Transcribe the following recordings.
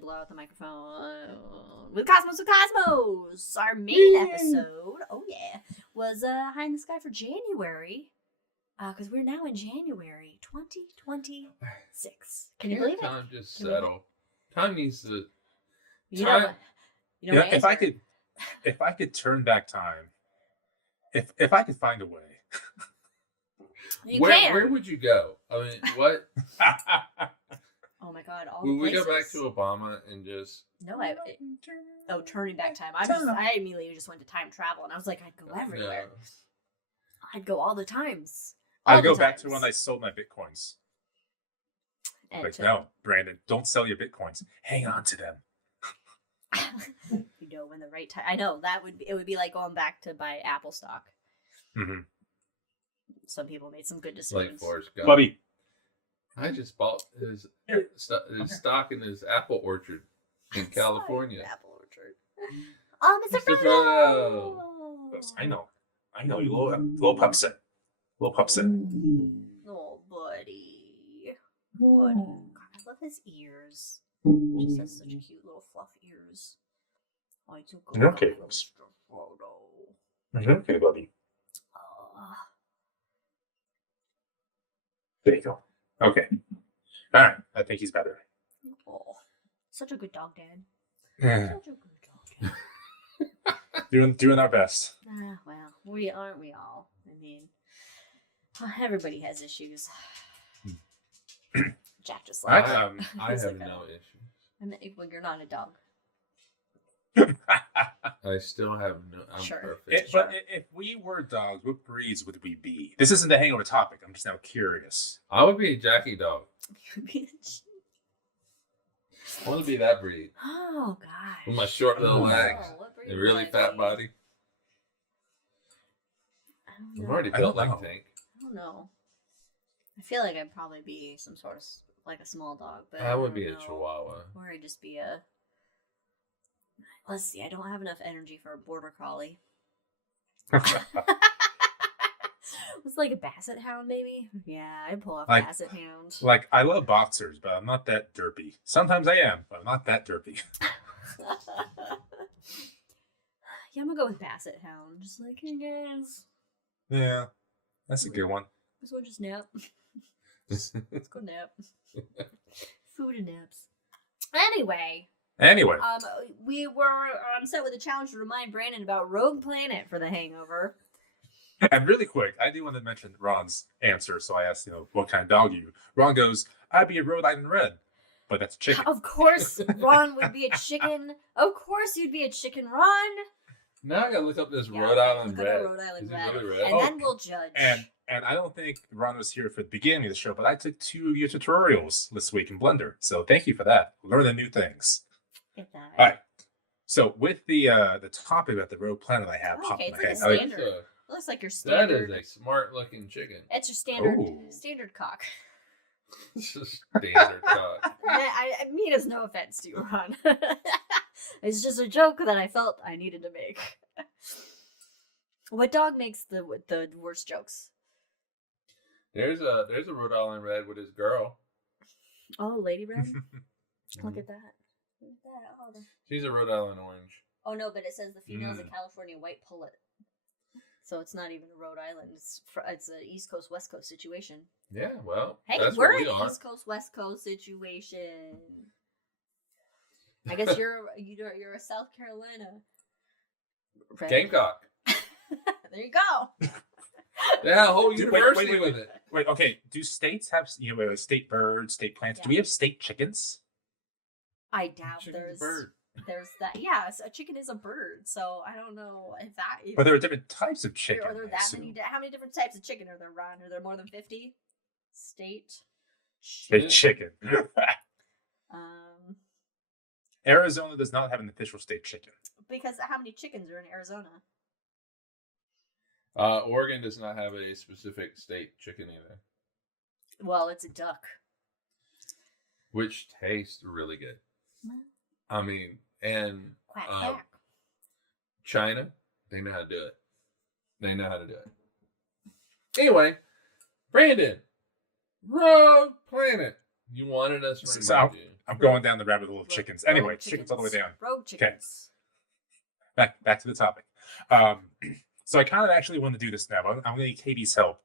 blow out the microphone. With Cosmos. Our main episode, was High in the Sky for January. Because we're now in January 2026. Can you believe it? Time just settle. Time needs to. If I could turn back time, if I could find a way. Where would you go? I mean, what? Oh my God! Will we go back to Obama and just? No, turning back time. I immediately just went to time travel, and I was like, I'd go everywhere. No. I'd go all the times. I'd go back to when I sold my bitcoins. No, Brandon, don't sell your bitcoins. Hang on to them. When the right time. I know it would be like going back to buy Apple stock. Mm-hmm. Some people made some good decisions. Like Forrest Gump. Bubby, I just bought his stock in his apple orchard in California. Apple orchard. Oh, Mr. Frodo! I know. You little pupset. Oh, buddy. God, I love his ears. He just has such cute little fluff ears. Oh, he's so good. Okay. Okay, buddy. There you go. Okay. All right. I think he's better. Oh, such a good dog, Dad. Yeah. Such a good dog. Doing our best. Well, aren't we all? I mean, everybody has issues. Jack just I like have no issues. Well, you're not a dog. I still have no. I'm sure. perfect. But if we were dogs, what breeds would we be? This isn't the hangover topic. I'm just now curious. I would be a Jackie dog. I want to be that breed. Oh gosh. With my short little legs and really fat body. I'm already built like a tank. I don't know. I feel like I'd probably be some sort of like a small dog, but I would be a Chihuahua. Or I'd just be a. Let's see. I don't have enough energy for a border collie. It's like a basset hound, maybe. Yeah, I'd pull off a basset hound. Like I love boxers, but I'm not that derpy. Sometimes I am, but I'm not that derpy. Yeah, I'm gonna go with basset hound. Just like, hey guys. Yeah, that's a good one. This one just nap. Let's go nap. Food and naps. Anyway. We were set with a challenge to remind Brandon about Rogue Planet for the Hangover. And really quick, I do want to mention Ron's answer. So I asked, what kind of dog are you? Ron goes, I'd be a Rhode Island Red, but that's chicken. Of course, Ron would be a chicken. Of course, you'd be a chicken, Ron. Now I gotta look up this Rhode Island Red. Rhode Island Red. Really red? And then we'll judge. And I don't think Ron was here for the beginning of the show, but I took 2 of your tutorials this week in Blender. So thank you for that. Learning new things. Get that. All right. So with the topic about the Rogue Planet I have popped in my head. It's like standard. It looks like your standard. That is a smart looking chicken. It's your standard cock. It's a standard cock. I mean, it's no offense to you, Ron. It's just a joke that I felt I needed to make. What dog makes the worst jokes? There's a Rhode Island Red with his girl. Oh, Lady Red. Look at that. Oh, she's a Rhode Island Orange. Oh no, but it says the female is a California White Pullet. So it's not even a Rhode Island. It's an East Coast West Coast situation. Yeah, well, hey, that's we're what we an are. East Coast West Coast situation. I guess you're a South Carolina Red. Gamecock. There you go. Yeah, a whole university with it. Wait, okay. Do states have state birds, state plants? Yeah. Do we have state chickens? I doubt there's that. Yeah, a chicken is a bird, so I don't know if that is. But there are different types of chicken. Are there that many? How many different types of chicken are there, Ron? Are there more than 50? State chicken. Arizona does not have an official state chicken. Because how many chickens are in Arizona? Oregon does not have a specific state chicken either. Well, it's a duck. Which tastes really good. I mean, and quack. China, they know how to do it. Anyway, Brandon, Rogue Planet. You wanted us to remind you. I'm going down the rabbit hole of chickens. Anyway, rogue chickens all the way down. Rogue chickens. Back to the topic. So I kind of actually want to do this now. I'm going to need Katie's help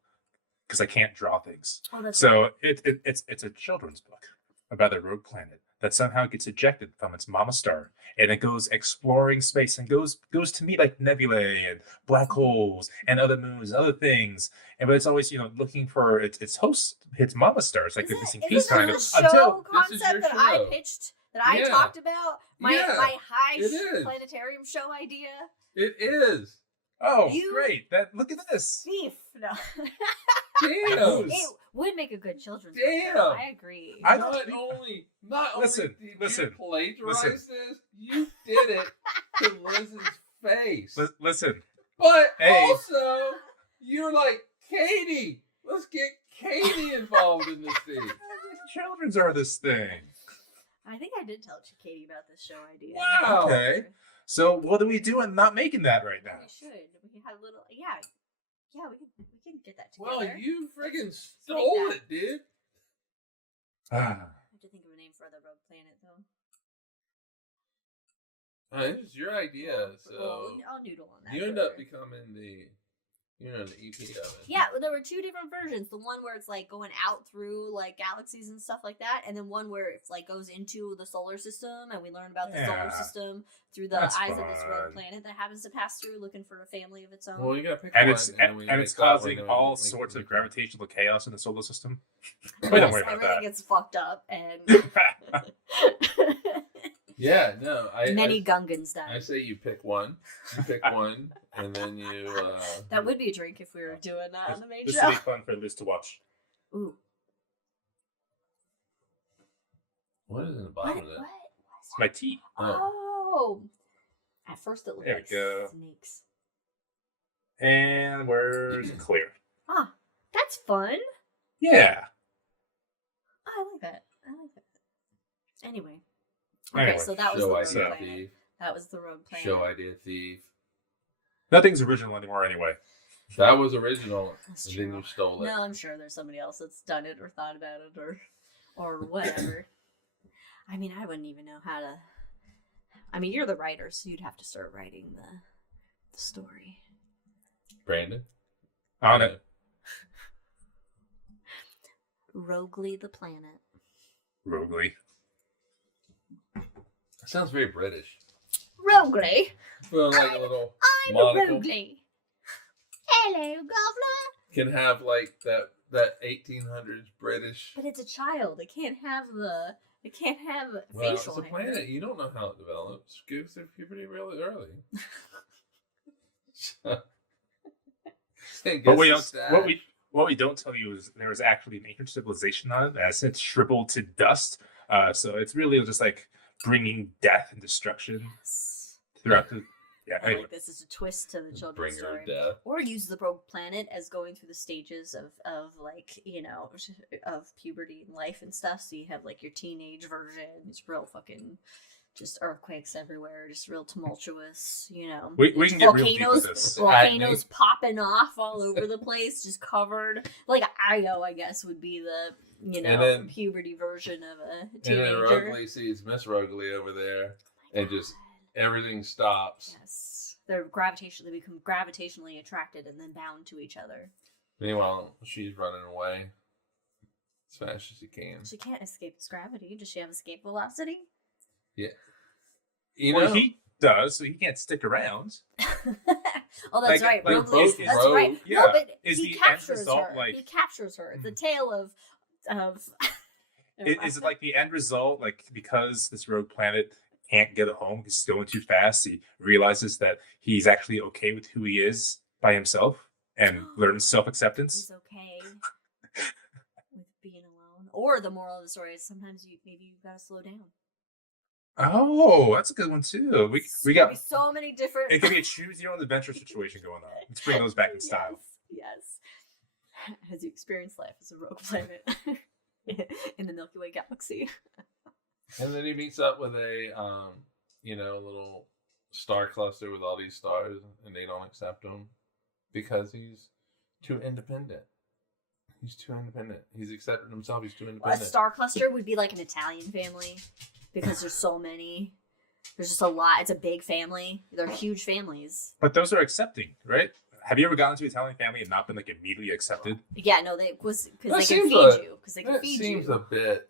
because I can't draw things. Oh, that's So it's a children's book about a rogue planet that somehow gets ejected from its mama star, and it goes exploring space and goes to meet like nebulae and black holes and other moons and other things. And but it's always looking for its host, its mama star. It's like the missing piece kind of. Is this the show concept that I show. pitched? That I talked about? My high it is. planetarium show idea? It is. Oh, great! Look at this. Beef. No. Damn. It would make a good children's Damn. book. I agree. Not only listen, did listen, you plagiarize listen. this, you did it to Liz's face. Listen. But Hey. also, you're like, Katie, let's get Katie involved in this thing. Children's are this thing. I think I did tell Katie about this show idea. Wow. Okay. So what do we do in not making that right now? We should. We had a little. Yeah. We can get that together. Well, you friggin' stole it, dude. Ah. I have to think of a name for the rogue planet, though. It was your idea, so Well, I'll noodle on that. you end for- up becoming the EP of it. Yeah, well, there were two different versions. The one where it's like going out through like galaxies and stuff like that, and then one where it's like goes into the solar system, and we learn about the solar system through the That's eyes of this rogue fun. planet that happens to pass through, looking for a family of its own. Well, you gotta pick And one, it's then we and make it's that one, causing then we all make sorts of it. gravitational chaos in the solar system. Yes, Wait, don't worry about everything that. gets fucked up, and Yeah, no, many Gungans I die. say you pick one. You pick one, and then you. That would be a drink if we were doing that on the main This show. would be fun for Liz to watch. Ooh, What is in the what? bottom of What? that? It's my tea. Oh, at first it looked There we like go. snakes. And where's clear? Ah, that's fun. Yeah. I like that. Anyway. Okay, Anyway, so that was Show the rogue idea planet. thief. That was the rogue planet. Show idea thief. Nothing's original anymore anyway. That was original. That's And then true. you stole it. No, I'm sure there's somebody else that's done it or thought about it or whatever. I mean, I wouldn't even know how to. I mean, you're the writer, so you'd have to start writing the story. Brandon. On it. Roguely the planet. Roguely. That sounds very British. Roguely? Well, like a little I'm monocle. Roguely. Hello, governor. Can have like that 1800s British. But it's a child. It can't have Well, facial it's a hair. planet. You don't know how it develops. Gives their puberty really early. But what we don't tell you is there was actually an ancient civilization on it that's since shriveled to dust. So it's really just like bringing death and destruction Yes. throughout the. Yeah. I Anyway. like this is a twist to the children's Bringer story. of death. Or use the rogue planet as going through the stages of like, of puberty and life and stuff. So you have like your teenage version. It's real fucking just earthquakes everywhere, just real tumultuous, We can get real deep with volcanoes, this. volcanoes popping off all over the place, just covered. Like Io, I guess, would be the And then- puberty version of a And then teenager. Rogley sees Miss Rogley over there, and just God. everything stops. Yes. They become gravitationally attracted and then bound to each other. Meanwhile, she's running away as fast as she can. She can't escape its gravity. Does she have escape velocity? You Well, know, he does, so he can't stick around. Oh, that's right. like Roguely. both That's rogue. right. Yeah. No, but Is he the end captures result, her. like- He captures her. It's a tale of. Is it like the end result, like because this rogue planet can't get a home because it's going too fast, he realizes that he's actually okay with who he is by himself and learns self-acceptance? He's okay with being alone? Or the moral of the story is sometimes maybe you've got to slow down. Oh, that's a good one too. We There got could be so many different. it could be a choose your own adventure situation going on. Let's bring those back in style. Yes. As you experience life as a rogue planet in the Milky Way galaxy. and then he meets up with a, little star cluster with all these stars, and they don't accept him because he's too independent. He's too independent. He's accepted himself. He's too A independent. star cluster would be like an Italian family because there's so many. There's just a lot. It's a big family. They're huge families. But those are accepting, right? Have you ever gone to an Italian family and not been like immediately accepted? Yeah, no, because they can feed you. Because they can feed you. That seems a bit,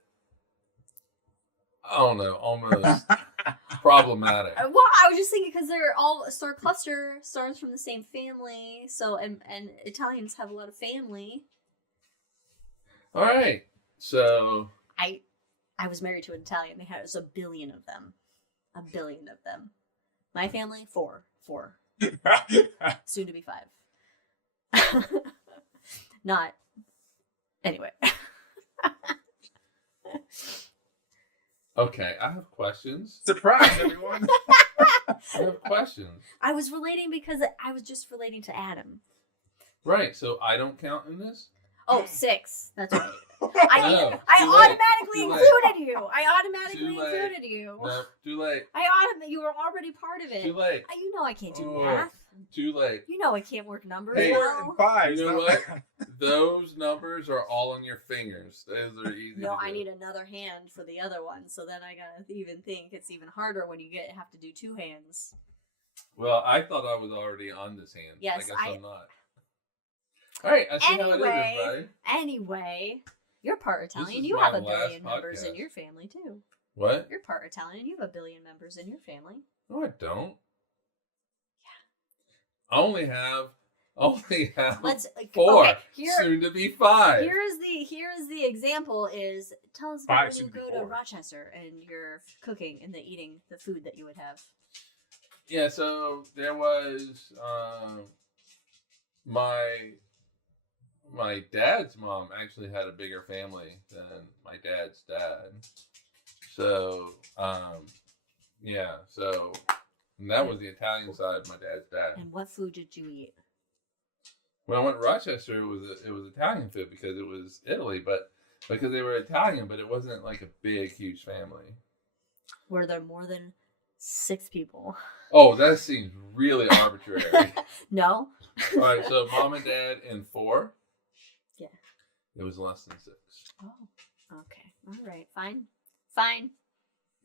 I don't know, almost problematic. Well, I was just thinking because they're all star cluster stars from the same family. So and Italians have a lot of family. All right, so I was married to an Italian. They had a billion of them. A billion of them. My family, four. Soon to be 5. Not. Anyway. okay, I have questions. Surprise, everyone! I have questions. I was relating because I was just relating to Adam. Right, so I don't count in this? Oh, 6. That's right. No, I too automatically late. included you. I automatically Too late. included you. No, too late. You were already part of it. Too late. You know I can't do Oh, math. Too late. You know I can't work numbers Hey, 4 well. and 5. You know what? Those numbers are all on your fingers. Those are easy. No, to I do. need another hand for the other one. So then I gotta even think it's even harder when you have to do 2 hands. Well, I thought I was already on this hand. Yes, I guess I'm not. All right, I see how it is, everybody. Anyway, you're part Italian. is You my have a last billion members in podcast. your family too. What? You're part Italian. You have a billion members in your family. No, I don't. I only have Let's 4. Okay, Soon to be 5. Here is the example. Is tell us 5 about when soon you to be go to 4. Rochester and you're cooking and eating the food that you would have. Yeah, so there was my dad's mom actually had a bigger family than my dad's dad. So yeah, so and that was the Italian side of my dad's dad. And what food did you eat? When I went to Rochester, it was Italian food because it was Italy, but because they were Italian, but it wasn't like a big, huge family. Were there more than 6 people? Oh, that seems really arbitrary. No. All right, so mom and dad and 4. Yeah. It was less than 6. Oh. Okay. All right. Fine.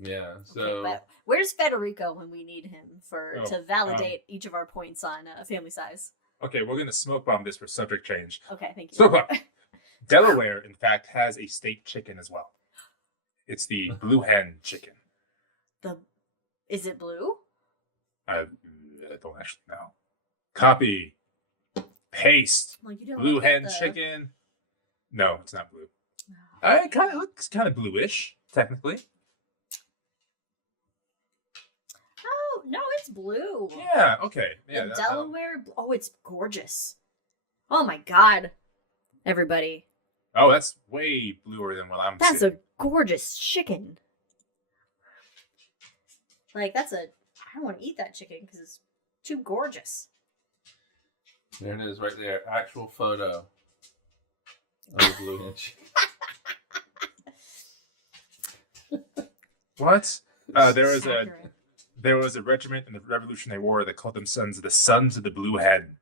Yeah. So. Okay, but where's Federico when we need him Oh, to validate each of our points on family size? Okay, we're going to smoke bomb this for subject change. Okay. Thank you. Smoke bomb. Delaware, in fact, has a state chicken as well. It's the blue hen chicken. Is it blue? I don't actually know. Copy. Paste. Well, you don't Blue look at hen the- chicken. No, it's not blue. Oh. It kind of looks kind of bluish, technically. Oh no, it's blue. Yeah. Okay. Yeah. In that- Delaware. Oh, it's gorgeous. Oh my God, everybody, oh, that's way bluer than what I'm that's seeing. a gorgeous chicken. Like I don't want to eat that chicken because it's too gorgeous. There it is, right there. Actual photo of the blue hen chicken. What? Accurate. There was a regiment in the Revolutionary War that called themselves the Sons of the Blue Hen.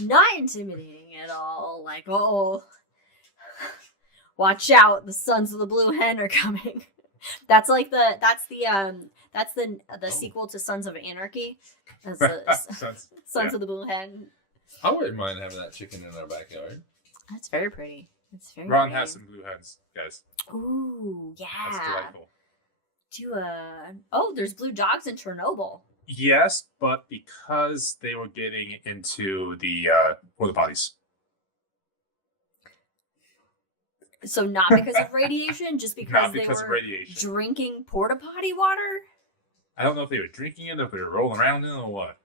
Not intimidating at all. Like, oh, watch out! The Sons of the Blue Hen are coming. That's the sequel to Sons of Anarchy. That's the Sons of the Blue Hen. I wouldn't mind having that chicken in our backyard. That's very pretty. It's very. Ron pretty. has some blue hens, guys. Ooh, yeah. That's delightful. There's blue dogs in Chernobyl. Yes, but because they were getting into the porta potties. So not because of radiation, just because Not because they of were radiation. drinking porta potty water. I don't know if they were drinking it, or if they were rolling around in it, or what.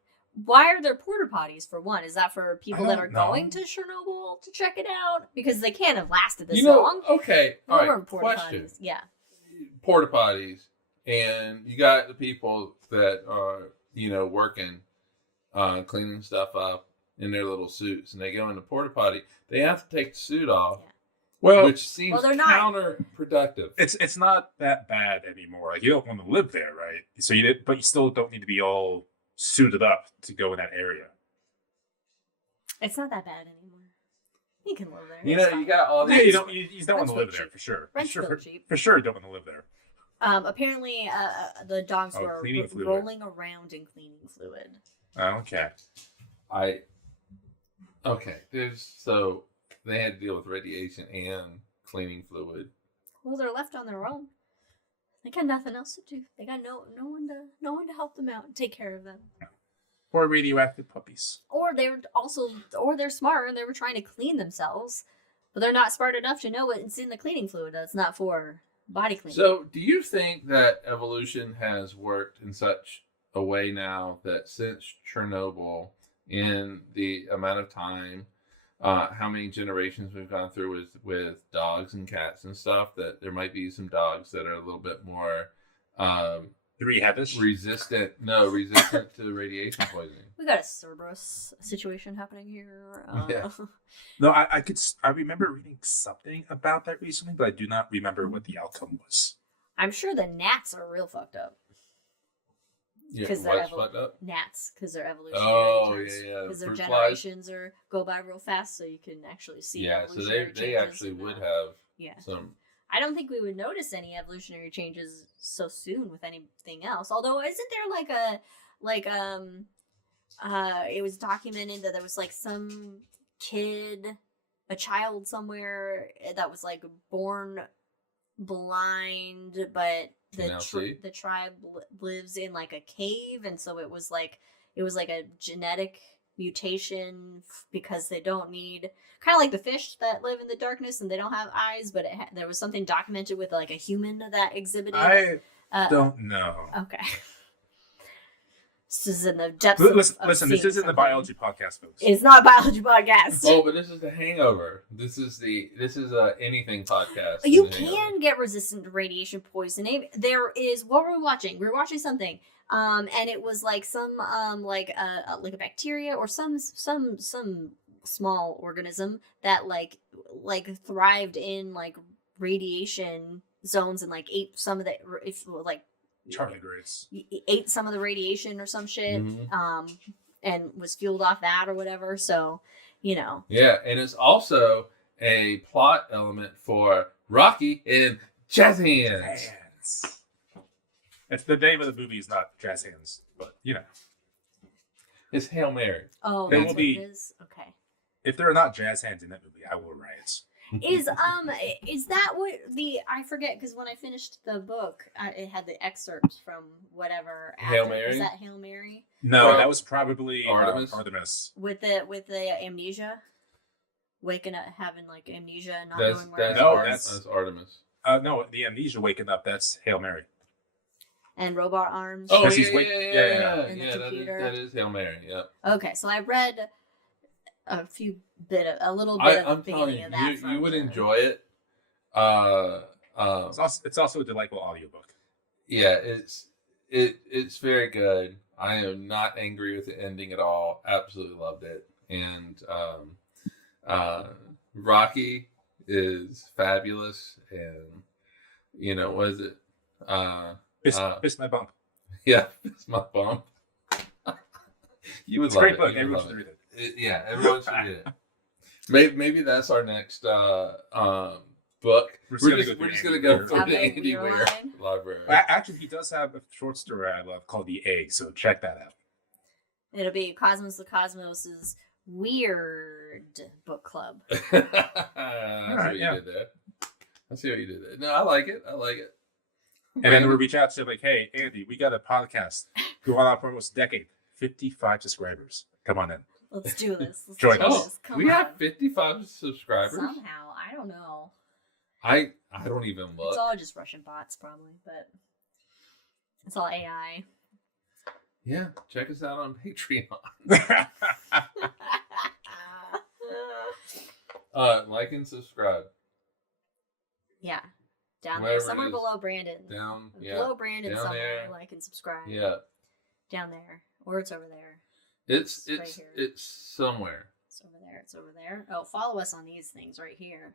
Why are there porta potties for one? Is that for people that are don't know. going to Chernobyl to check it out? Because they can't have lasted this You know, long. okay, all There right, were porta question. potties. Yeah. Porta potties, and you got the people that are, working, cleaning stuff up in their little suits, and they go in the porta potty. They have to take the suit off, Yeah. Well, which seems they're not. counterproductive. it's not that bad anymore. Like, you don't want to live there, right? So but you still don't need to be all suited up to go in that area. It's not that bad anymore. You can live there. You It's know, fine. you got all Yeah, these. you don't want to live Rent's there cheap. for sure. Rent's really cheap. For sure, don't want to live there. Apparently, the dogs were cleaning fluid. rolling around in cleaning fluid. Okay. So they had to deal with radiation and cleaning fluid. Well, they're left on their own. They got nothing else to do. They got no one to help them out and take care of them. Poor radioactive puppies. Or they're smart and they were trying to clean themselves, but they're not smart enough to know what's in the cleaning fluid. That's not for body cleaning. So, do you think that evolution has worked in such a way now that since Chernobyl, in the amount of time, how many generations we've gone through with dogs and cats and stuff, that there might be some dogs that are a little bit more resistant to radiation poisoning? We got a Cerberus situation happening here. Yeah. No, I remember reading something about that recently, but I do not remember what the outcome was. I'm sure the gnats are real fucked up. Yeah, Because what's fucked up? gnats, because they're evolutionary. Oh, times. yeah. Because their Fruit generations go by real fast, so you can actually see. Yeah, so evolutionary they changes actually and, would have Yeah. some. I don't think we would notice any evolutionary changes so soon with anything else. Although, isn't there it was documented that there was like some a child somewhere that was like born blind, but the tribe lives in like a cave, and so it was like a genetic mutation because they don't need, kind of like the fish that live in the darkness and they don't have eyes, but there was something documented with like a human that exhibited. I don't know. Okay. This is in the depths listen, this isn't the biology podcast, folks. It's not a biology podcast. Oh, but this is the Hangover. This is a anything podcast. You can get resistant to radiation poisoning. There is, what were we watching? We were watching something, and it was like some like a bacteria or some small organism that like thrived in like radiation zones and like ate some of the tardigrades. Ate some of the radiation or some shit, Mm-hmm. and was fueled off that or whatever. So, Yeah, and it's also a plot element for Rocky and Jazz Hands. It's the name of the movie is not Jazz Hands, but It's Hail Mary. Oh, There that's will what be- it is. Okay. if there are not Jazz Hands in that movie, I will riot. Is that what I forget, because when I finished the book, it had the excerpts from whatever. Hail Mary? Is that Hail Mary? No, Well, that was probably Artemis. With the amnesia, waking up having like amnesia, and not That's knowing where. that's Artemis. No, the amnesia waking up. That's Hail Mary. And robot arms. Oh, Because he's yeah. And the Yeah, computer. that is Hail Mary. Yeah. Okay, so I read a little bit of I'm the telling beginning you, of that. you from would the- enjoy it. It's also a delightful audiobook. Yeah, it's very good. I am not angry with the ending at all. Absolutely loved it. And Rocky is fabulous. And what is it? Fist my bump. Yeah, it's my bump. You would It's a love great it. book. You would Everyone love should read it. Yeah, everyone should read it. Maybe that's our next book. We're just gonna go for the Andy Andy Weir Weir line. library. Actually, he does have a short story I love called The Egg, so check that out. It'll be Cosmos the Cosmos's weird book club. I see what you did there. I see what you did there. No, I like it. And then we'll reach out to like, hey, Andy, we got a podcast going on for almost a decade. 55 subscribers. Come on in. Let's do this. Let's Join do us. this. Come we on. have 55 subscribers. Somehow, I don't know. I don't even look. It's all just Russian bots, probably, but it's all AI. Yeah, check us out on Patreon. Like and subscribe. Yeah, down Wherever there, somewhere it is. below Brandon. Down, yeah. Below Brandon, Down somewhere. there. Like and subscribe. Yeah. Down there, or it's over there. It's right here. it's somewhere. It's over there. It's over there. Oh, follow us on these things right here.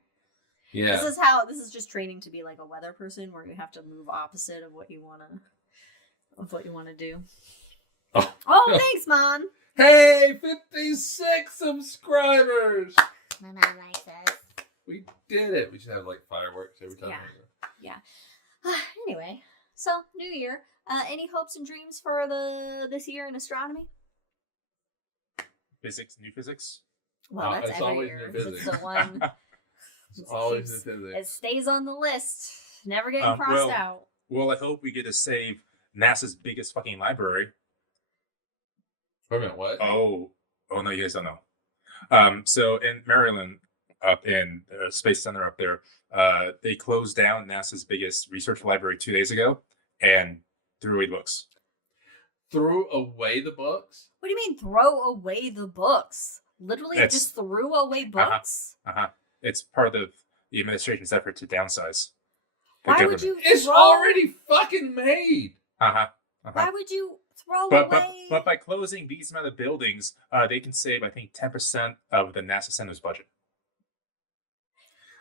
Yeah. This is just training to be like a weather person, where you have to move opposite of what you wanna do. Oh. Oh, thanks, Mom. Hey, 56 subscribers! My mom likes us. We did it. We should have like fireworks every time. Yeah. Anyway, so new year. Any hopes and dreams for this year in astronomy? New physics. Well, that's it's every always year. new physics. It's the one. It's always new physics. It stays on the list. Never getting crossed out. Well, I hope we get to save NASA's biggest fucking library. Wait a minute, what? Oh no, you guys don't know. So in Maryland, up in Space Center up there, they closed down NASA's biggest research library 2 days ago and threw away the books. Threw away the books? What do you mean throw away the books? Literally just threw away books? It's part of the administration's effort to downsize. Why would you It's already fucking made. Why would you throw away? But by closing these amount of buildings, they can save, I think, 10% of the NASA Center's budget.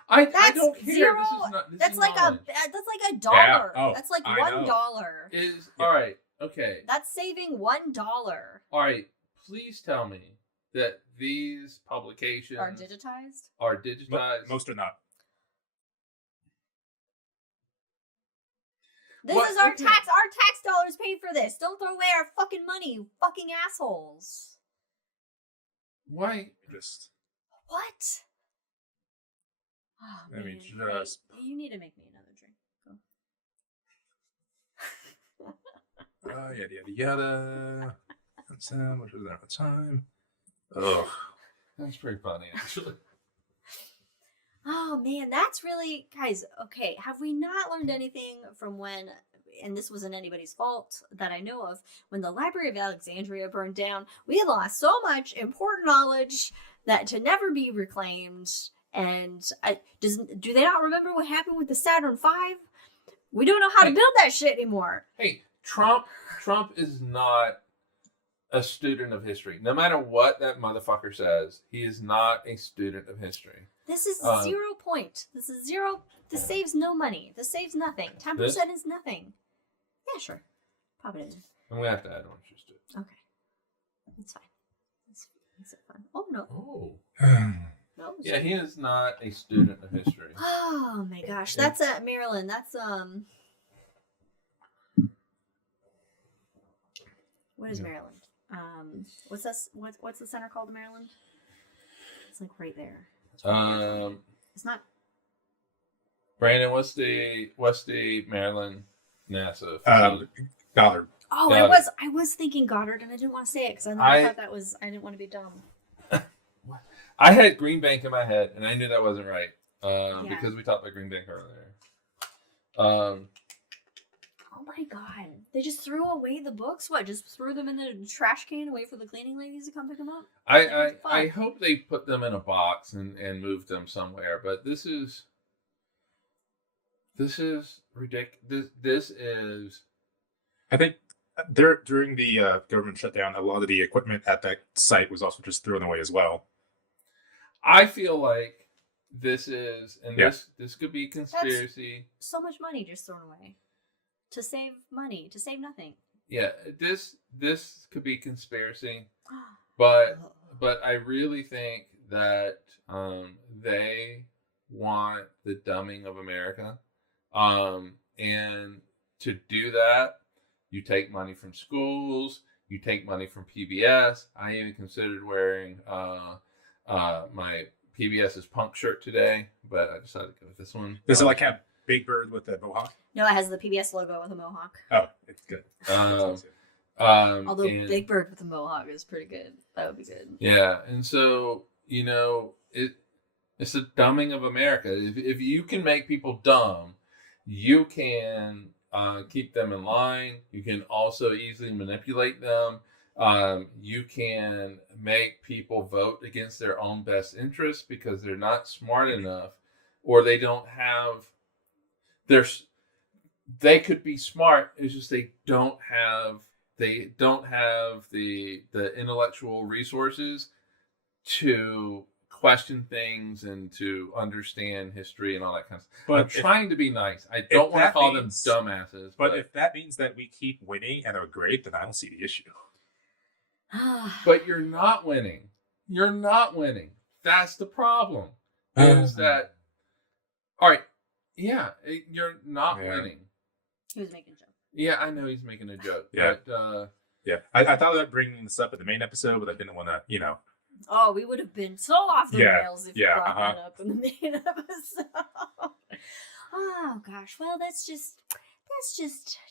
I don't care. Zero. That's like $1. Yeah. Oh, that's like $1. All right. Okay. That's saving $1. All right. Please tell me that these publications Are digitized. Most are not. This is our tax. Our tax dollars paid for this. Don't throw away our fucking money, you fucking assholes. Why? What? Oh, I mean, man. just... You need to make me another drink. Go. Yada yada. That's what was that time? Oh, that's pretty funny, actually. Oh man, that's really, guys. Okay, have we not learned anything from when? And this wasn't anybody's fault that I know of. When the Library of Alexandria burned down, we lost so much important knowledge that to never be reclaimed. And do they not remember what happened with the Saturn V? We don't know how to build that shit anymore. Hey, Trump is not a student of history. No matter what that motherfucker says, he is not a student of history. This is 0 point. This is zero. This saves no money. This saves nothing. 10% is nothing. Yeah, sure. Pop it in. I'm gonna have to add orange juice to it. Okay, that's fine. That's fun. Oh no. Oh. No. Yeah, he is not a student of history. Oh my gosh, that's Maryland. That's What is Maryland? What's this? What's the center called in Maryland? It's like right there. It's not. Brandon, what's the Maryland NASA? Goddard. Oh, Goddard. I was thinking Goddard, and I didn't want to say it because I thought that was. I didn't want to be dumb. I had Green Bank in my head, and I knew that wasn't right because we talked about Green Bank earlier. Oh my god! They just threw away the books. What? Just threw them in the trash can and wait for the cleaning ladies to come pick them up? I hope they put them in a box and moved them somewhere. But this is ridiculous. This is. I think during the government shutdown, a lot of the equipment at that site was also just thrown away as well. I feel like this is, and this could be conspiracy. That's so much money just thrown away to save money, to save nothing. Yeah, this could be conspiracy, but I really think that they want the dumbing of America, and to do that, you take money from schools, you take money from PBS. I even considered wearing my PBS's punk shirt today, but I decided to go with this one. Does it like have Big Bird with the mohawk? No, it has the PBS logo with a mohawk. Oh, it's good. Although Big Bird with a mohawk is pretty good. That would be good. Yeah, and so it's the dumbing of America. If you can make people dumb, you can keep them in line. You can also easily manipulate them. You can make people vote against their own best interests because they're not smart enough, or they don't have. They could be smart. It's just they don't have the intellectual resources to question things and to understand history and all that kind of stuff. But I'm trying to be nice. I don't want to call them dumbasses. But if that means that we keep winning and are great, then I don't see the issue. But you're not winning. You're not winning. That's the problem. Is that all right? Yeah, you're not winning. He was making a joke. Yeah, I know he's making a joke. Yeah. But, I thought about bringing this up in the main episode, but I didn't want to, Oh, we would have been so off the rails if you brought that up in the main episode. Oh gosh, well that's just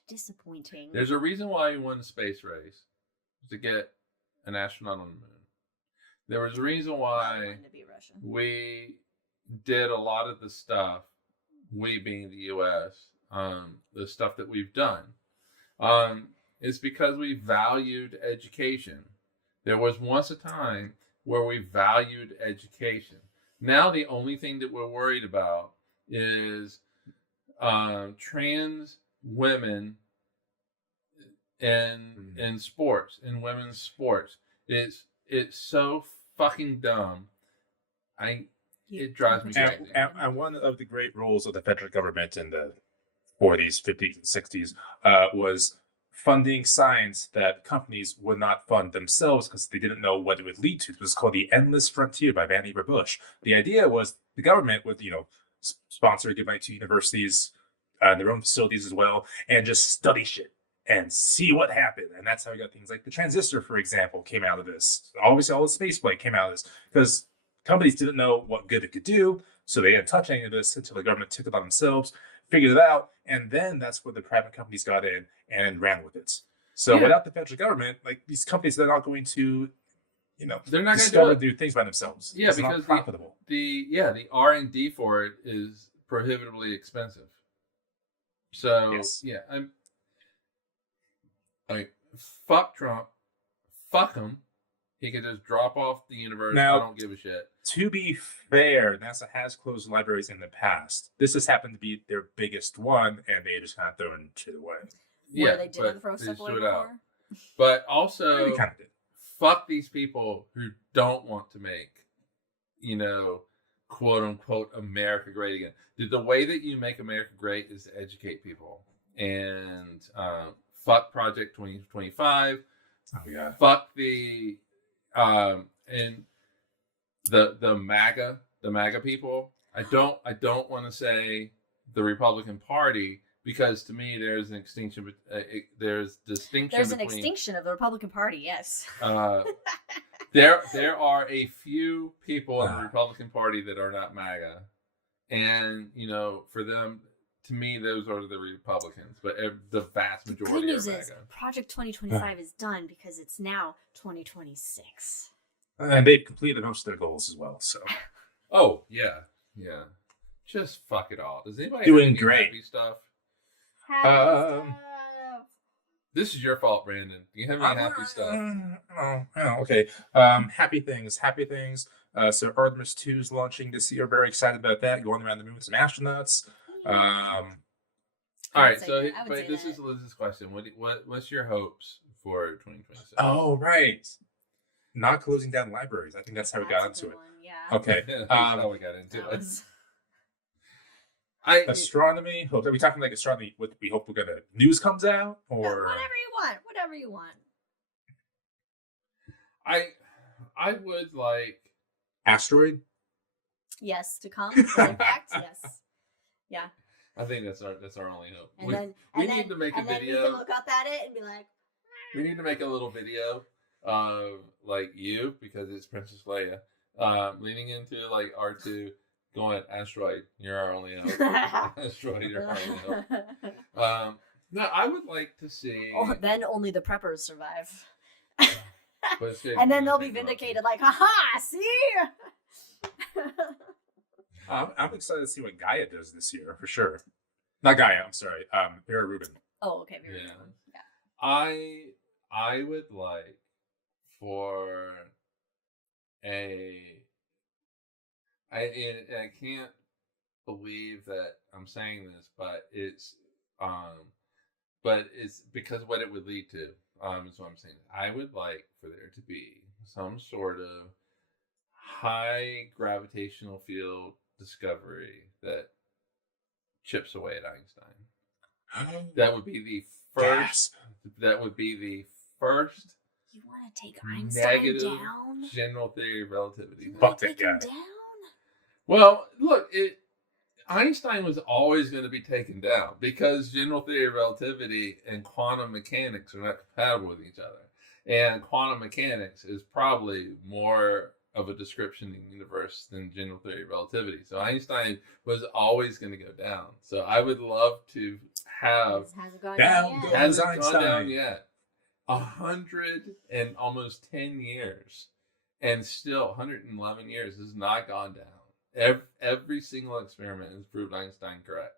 disappointing. There's a reason why we won the space race, to get an astronaut on the moon. There was a reason why we did a lot of the stuff, we being the U.S., the stuff that we've done, is because we valued education. There was once a time where we valued education. Now the only thing that we're worried about is trans women in sports, in women's sports. It's so fucking dumb. It drives me crazy. And one of the great roles of the federal government in the 40s, 50s, and 60s was funding science that companies would not fund themselves because they didn't know what it would lead to. It was called the Endless Frontier by Vannevar Bush. The idea was the government would, sponsor, give money to universities, their own facilities as well, and just study shit and see what happened. And that's how we got things like the transistor, for example, came out of this. Obviously, all the spaceflight came out of this because companies didn't know what good it could do, so they didn't touch any of this until the government took it on themselves, figured it out, and then that's where the private companies got in and ran with it. So without the federal government, like these companies, they're not going to, they're not going to do things by themselves. Yeah, it's because not profitable. The R&D for it is prohibitively expensive. So fuck Trump, fuck him. He could just drop off the universe. Now, I don't give a shit. To be fair, NASA has closed libraries in the past. This has happened to be their biggest one, and they just kind of thrown shit away. Yeah, they didn't throw stuff away before. But also, kind of did. Fuck these people who don't want to make, quote unquote, America great again. The way that you make America great is to educate people. And fuck Project 2025. Oh yeah. Fuck the and the MAGA people. I don't want to say the Republican Party, because to me there's an extinction. There's an extinction of the Republican Party. Yes. There are a few people in the Republican Party that are not MAGA, and for them, to me, those are the Republicans. But the vast majority. The good news are is MAGA. Project 2025 is done because it's now 2026. And they've completed most of their goals as well. So. Oh yeah. Just fuck it all. Does anybody doing have any great happy stuff? Happy stuff. This is your fault, Brandon. Do you have any happy stuff? Okay. Happy things. So Artemis 2 is launching this year. Very excited about that. Going around the moon with some astronauts. All right. So, but this is Liz's question. What's your hopes for 2026? Oh, right. Not closing down libraries. I think that's how we got into it. Yeah. Okay. That's how we got into it. Astronomy. Are we talking like astronomy? What we hope we're gonna news comes out, or whatever you want. I would like asteroid. Yes, to come. Impact. Yes. Yeah. I think that's our only hope. We need to make a video. We can look up at it and be like. We need to make a little video of like you, because it's Princess Leia, leaning into like R2. Going, asteroid, you're our only hope. Asteroid, you're our only hope. No, I would like to see. Oh, then only the preppers survive. And then they'll be vindicated, like, haha, see? I'm excited to see what Gaia does this year, for sure. Not Gaia, I'm sorry. Vera Rubin. Oh, okay, Vera Rubin. Yeah. I would like for I can't believe that I'm saying this, but it's because of what it would lead to. Is what I'm saying. I would like for there to be some sort of high gravitational field discovery that chips away at Einstein. That would be the first. Gasp. That would be the first You want to take Einstein negative down? general theory of relativity. Fuck that Take him guy. down? Well, look, Einstein was always going to be taken down because general theory of relativity and quantum mechanics are not compatible with each other. And quantum mechanics is probably more of a description of the universe than general theory of relativity. So Einstein was always going to go down. So I would love to have... Hasn't gone Down down yet. goes Hasn't gone down Einstein. yet. 110 years. And still 111 years has not gone down. Every single experiment has proved Einstein correct.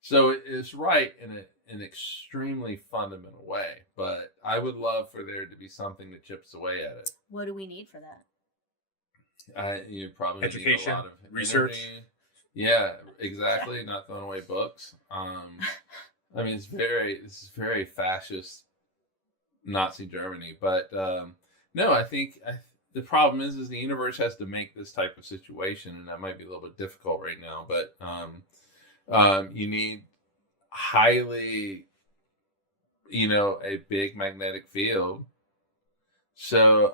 So it's right in an extremely fundamental way. But I would love for there to be something that chips away at it. What do we need for that? You probably Education, need a lot of research. energy. Yeah, exactly. Not throwing away books. I mean, this is very fascist Nazi Germany. But no, I think the problem is the universe has to make this type of situation, and that might be a little bit difficult right now. But you need highly, a big magnetic field. So,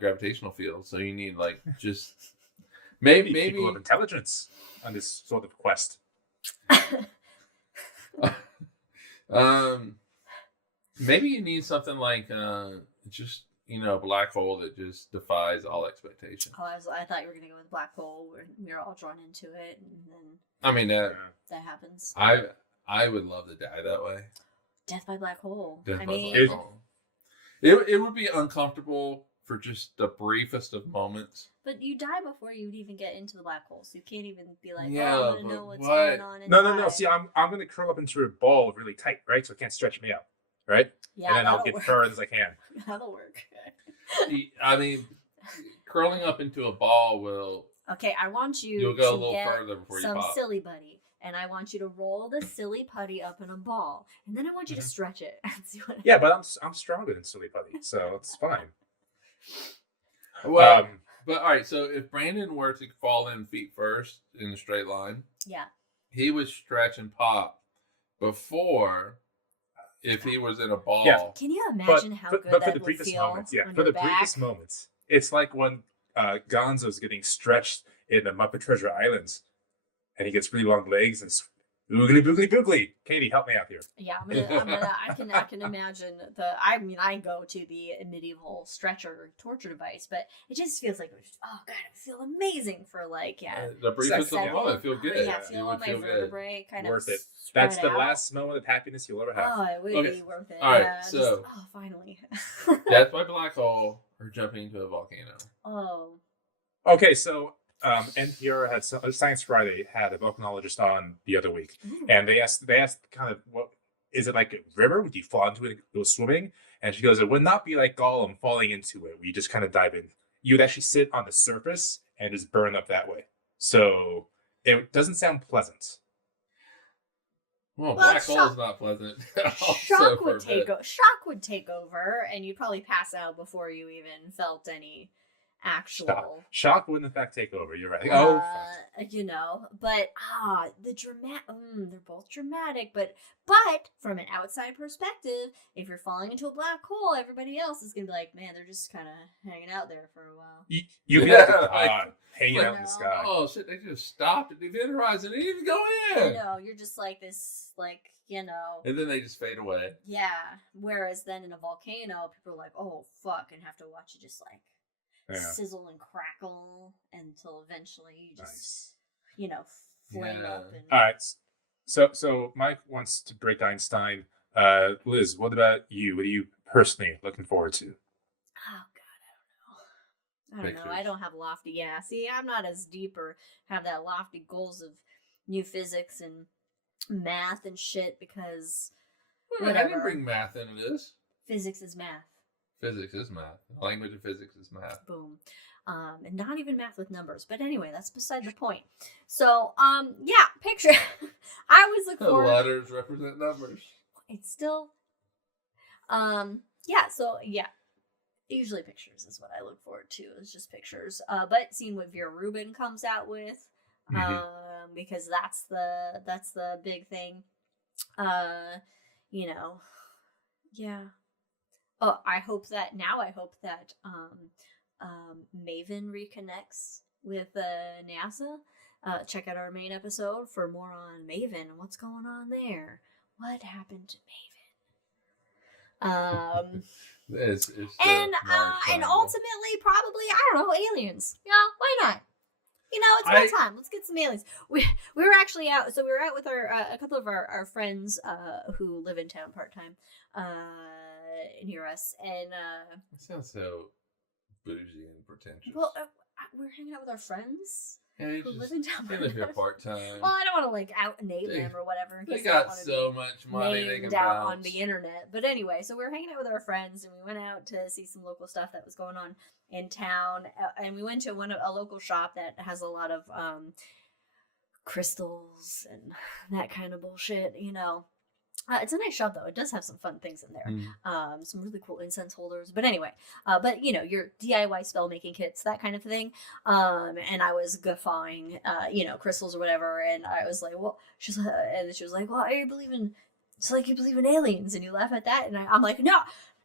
gravitational field. So you need just maybe people of intelligence on this sort of quest. Maybe you need something like just a black hole that just defies all expectation. Oh, I thought you were gonna go with black hole, where we're all drawn into it, and then I mean that happens. I would love to die that way. Death by black hole. Death I by mean, black hole. It would be uncomfortable for just the briefest of moments. but you die before you'd even get into the black hole, so you can't even be like, Yeah, oh, I want to but know what's what? going on. No. See, I'm gonna curl up into a ball really tight, right? So it can't stretch me out, right? Yeah, And then I'll that'll get work. far as I can. That'll work. I mean, curling up into a ball will... Okay, I want you You'll go a to little get further before you some pop. silly putty, and I want you to roll the silly putty up in a ball, and then I want you to stretch it and see what. Yeah, but I'm stronger than Silly Putty, so it's fine. Well, but all right. So if Brandon were to fall in feet first in a straight line, Yeah. he would stretch and pop before if he was in a ball. Yeah. Can you imagine how good but for that the would briefest feel moments, yeah, on for your the back? briefest moments, it's like when Gonzo's getting stretched in the Muppet Treasure Islands, and he gets really long legs and oogly boogly boogly. Katie, help me out here. Yeah, I can imagine I go to the medieval stretcher torture device, but it just feels like, oh god, it would feel amazing for The briefest of second. moment, feel good. Yeah, It feel would all my feel good. vertebrae kind Worth of it. spread That's the out. last moment of happiness you'll ever have. Oh, it would Okay. be worth it. All right, Yeah, so- finally. Death by black hole or jumping into a volcano. Oh. Okay, so NPR had Science Friday had a volcanologist on the other week, and they asked kind of, what is it like a river? Would you fall into it and go swimming? And she goes, it would not be like Gollum falling into it. We just kind of dive in. You'd actually sit on the surface and just burn up that way. So it doesn't sound pleasant. Well, Well, black hole is not pleasant. Shock would take over, and you'd probably pass out before you even felt any actual. Shock would in fact take over. You're right. But they're both dramatic, but from an outside perspective, if you're falling into a black hole, everybody else is gonna be like, man, they're just kind of hanging out there for a while. You'd be Yeah, like a god hanging out in the sky. Oh shit! They just stopped at the event horizon. They didn't even go You in. know, you're just like this, And then they just fade away. Yeah. Whereas then in a volcano, people are like, oh fuck, and have to watch it just sizzle and crackle until eventually you just, flame up. And... All right. So Mike wants to break Einstein. Liz, what about you? What are you personally looking forward to? Oh God, I don't know. I don't have lofty. Yeah, see, I'm not as deep or have that lofty goals of new physics and math and shit because I didn't bring math into this. Physics is math. Physics is math. The language of physics is math. Boom. And not even math with numbers. But anyway, that's beside the point. So, picture. I was looking The for... letters represent numbers. It's still... Usually pictures is what I look forward to. It's just pictures. But seeing what Vera Rubin comes out with, because that's the big thing. Yeah. I hope that Maven reconnects with NASA. Check out our main episode for more on Maven and what's going on there. What happened to Maven? And ultimately, probably, I don't know, aliens. Yeah, why not? It's about time. Let's get some aliens. We were actually out. So we were out with a couple of our friends who live in town part time near us, and it sounds so bougie and pretentious. Well, we're hanging out with our friends who live in town. They live here part time. Well, I don't want to out name them or whatever. They got so much money they can out on the internet. But anyway, so we were hanging out with our friends, and we went out to see some local stuff that was going on in town, and we went to a local shop that has a lot of crystals and that kind of bullshit. It's a nice shop though. It does have some fun things in there. Some really cool incense holders. But anyway, your DIY spell making kits, that kind of thing. And I was guffawing, crystals or whatever. And I was like, well, she was like, well, are you believing? It's like you believe in aliens, and you laugh at that. And I'm like, no.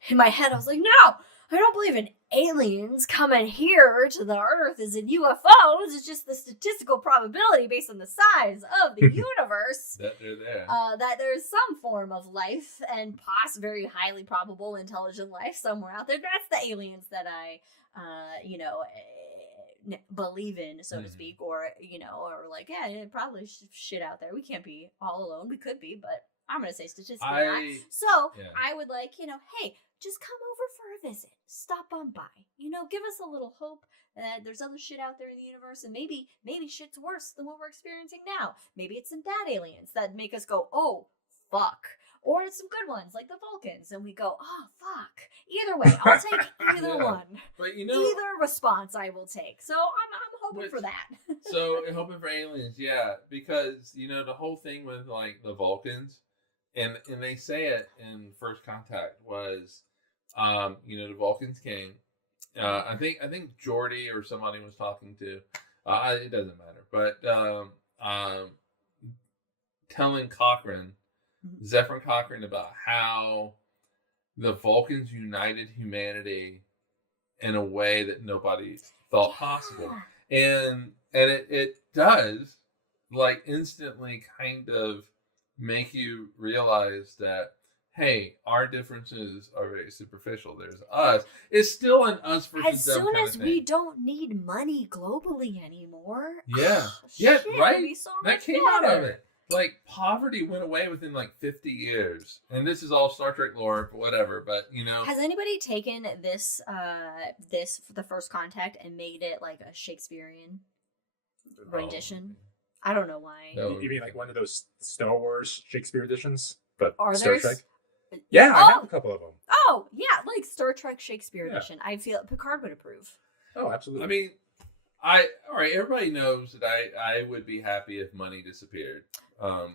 In my head, I was like, no, I don't believe in aliens coming here to the Earth as in UFOs. It's just the statistical probability based on the size of the universe that they're there. That there's some form of life and very highly probable intelligent life somewhere out there. That's the aliens that I, believe in, so to speak, or like, yeah, probably shit out there. We can't be all alone. We could be, but I'm going to say statistically not. So I would like, hey, just come over for a visit. Stop on by. Give us a little hope that there's other shit out there in the universe, and maybe shit's worse than what we're experiencing now. Maybe it's some bad aliens that make us go, oh, fuck. Or it's some good ones, like the Vulcans, and we go, oh, fuck. Either way, I'll take either one. But either response I will take. So I'm hoping for that. So hoping for aliens, yeah. Because, the whole thing with, like, the Vulcans, and they say it in First Contact was, the Vulcans came. I think Geordi or somebody was talking to. It doesn't matter, but telling Zephyr Cochrane, about how the Vulcans united humanity in a way that nobody thought possible, and it does, like, instantly kind of make you realize that, hey, our differences are very superficial. There's us. It's still an us versus them. As soon as we don't need money globally anymore. Yeah. Shit, right? So that came out of it. Like, poverty went away within like 50 years. And this is all Star Trek lore, whatever, but Has anybody taken this the First Contact and made it like a Shakespearean rendition? I don't know why. No. You mean like one of those Star Wars Shakespeare editions? But Are Star Trek? Yeah, I have a couple of them. Oh, yeah, like Star Trek Shakespeare edition. I feel Picard would approve. Oh, absolutely. I mean, all right, everybody knows that I would be happy if money disappeared. No.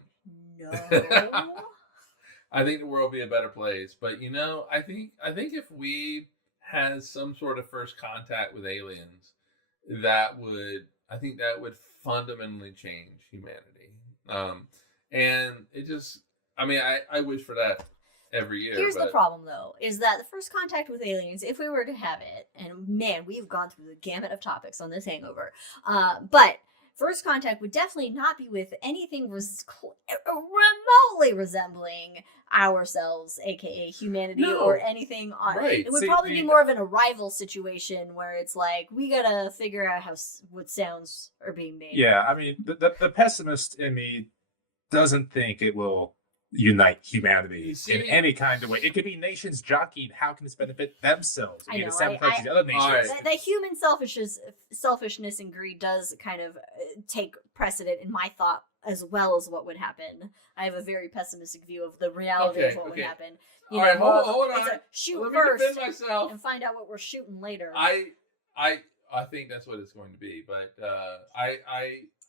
I think the world would be a better place. But, I think if we had some sort of first contact with aliens, that would fundamentally change humanity. And it just, I wish for that every year. Here's the problem, though, is that the first contact with aliens, if we were to have it, and man, we've gone through the gamut of topics on this hangover, but first contact would definitely not be with anything remotely resembling ourselves, aka humanity, or anything. Right. It would probably be more of an arrival situation where it's like, we gotta figure out what sounds are being made. Yeah, the pessimist in me doesn't think it will unite humanity in any kind of way. It could be nations jockeying how can this benefit themselves. I know, the other nations. The human selfishness and greed does kind of take precedent in my thought as well as what would happen. I have a very pessimistic view of the reality of what would happen. All right, hold on. Shoot Let first me defend myself and find out what we're shooting later. I think that's what it's going to be, but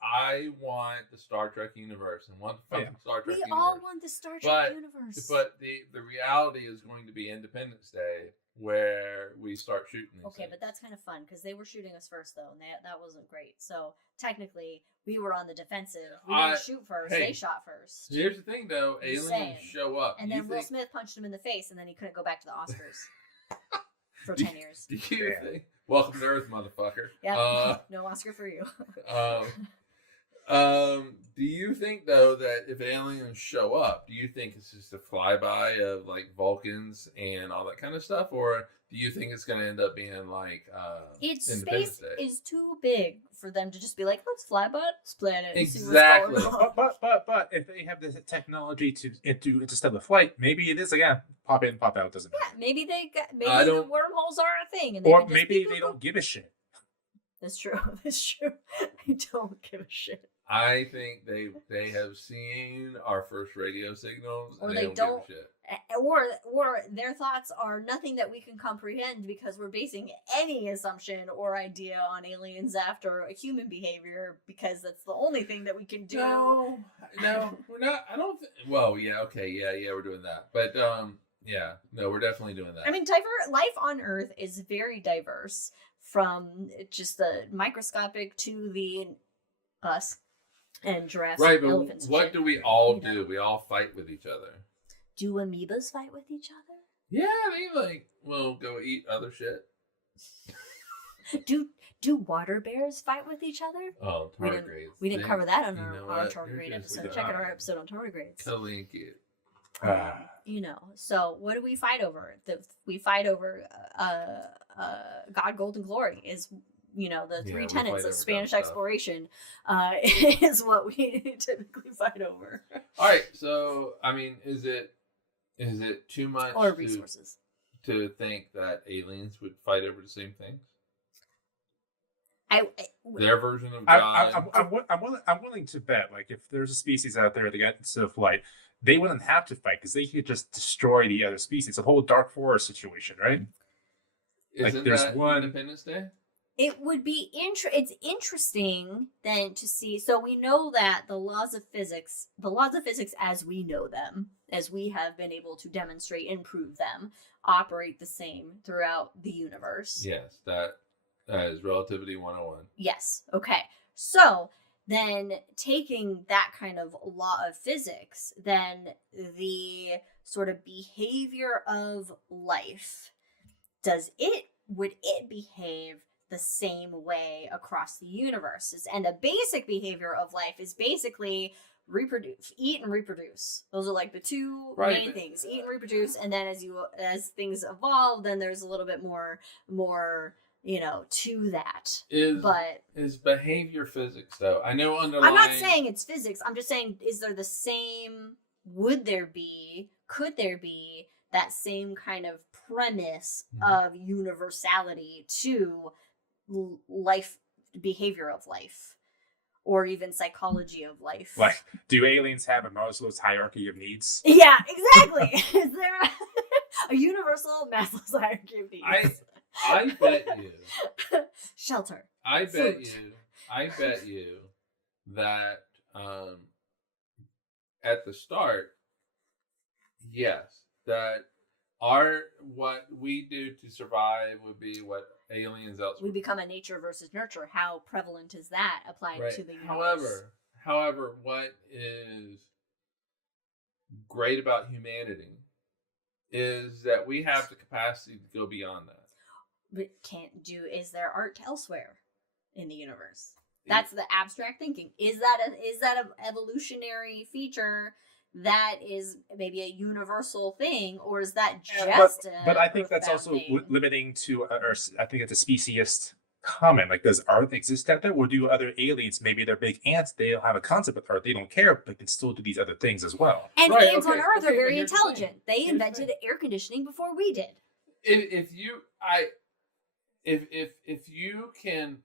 I want the Star Trek universe and want the fucking Star Trek universe. We all want the Star Trek universe. But the reality is going to be Independence Day, where we start shooting these things. But that's kind of fun because they were shooting us first, though, and that wasn't great. So technically, we were on the defensive. We didn't shoot first; they shot first. Here's the thing, though: aliens show up, and then Will Smith punched him in the face, and then he couldn't go back to the Oscars. for 10 years. Do you think? Welcome to Earth, motherfucker. Yeah. No Oscar for you. Do you think though that if aliens show up, do you think it's just a flyby of like Vulcans and all that kind of stuff, or do you think it's going to end up being like space is too big for them to just be like, let's fly by this planet and exactly. see what's going on. But if they have the technology to interstellar flight, maybe it is again pop in, pop out. Doesn't matter. Yeah, maybe the wormholes are a thing, and or maybe they don't give a shit. That's true. That's true. They don't give a shit. I think they have seen our first radio signals, or and they don't give a shit. Or their thoughts are nothing that we can comprehend because we're basing any assumption or idea on aliens after a human behavior because that's the only thing that we can do. No, we're not. I don't. Well, yeah, okay, yeah, we're doing that, but yeah, no, we're definitely doing that. I mean, life on Earth is very diverse, from just the microscopic to the us and giraffes, right? and But elephants. what do we all do? We all fight with each other. Do amoebas fight with each other? Yeah, they will go eat other shit. Do water bears fight with each other? Oh, tardigrades. We didn't cover that on our tardigrade episode. Check out our episode on tardigrades. Cuddly and cute. So what do we fight over? We fight over God, Gold, and Glory is, the three tenets of Spanish exploration is what we typically fight over. All right, so I mean, is it too much or resources to think that aliens would fight over the same things? Their version of God. I'm willing to bet, like, if there's a species out there that got into flight, they wouldn't have to fight because they could just destroy the other species. It's a whole Dark Forest situation, right? Isn't that Independence Day? It would be it's interesting then to see. So we know that the laws of physics as we know them, as we have been able to demonstrate and prove them, operate the same throughout the universe. Yes, that is Relativity 101. Yes. Okay. So then taking that kind of law of physics, then the sort of behavior of life, would it behave the same way across the universes? And the basic behavior of life is basically eat and reproduce. Those are like the two main things: eat and reproduce. And then as things evolve, then there's a little bit more to that. Is behavior physics though? I know I'm not saying it's physics. I'm just saying, is there the same? Could there be that same kind of premise of universality to life, behavior of life, or even psychology of life? Like, do aliens have a Maslow's hierarchy of needs? Yeah, exactly. Is there a universal Maslow's hierarchy of needs? I bet you. Shelter. I bet you that at the start, yes, that what we do to survive would be what aliens else would. We become a nature versus nurture. How prevalent is that applied to the universe? However, what is great about humanity is that we have the capacity to go beyond that. But is there art elsewhere in the universe? That's the abstract thinking. Is that an evolutionary feature that is maybe a universal thing, or is that just but I think that's also limiting to, or I think it's a speciesist comment. Like, does Earth exist out there, or do other aliens, maybe they're big ants, they'll have a concept of Earth, they don't care, but can still do these other things as well? And ants on Earth are very intelligent. They invented air conditioning before we did. If you can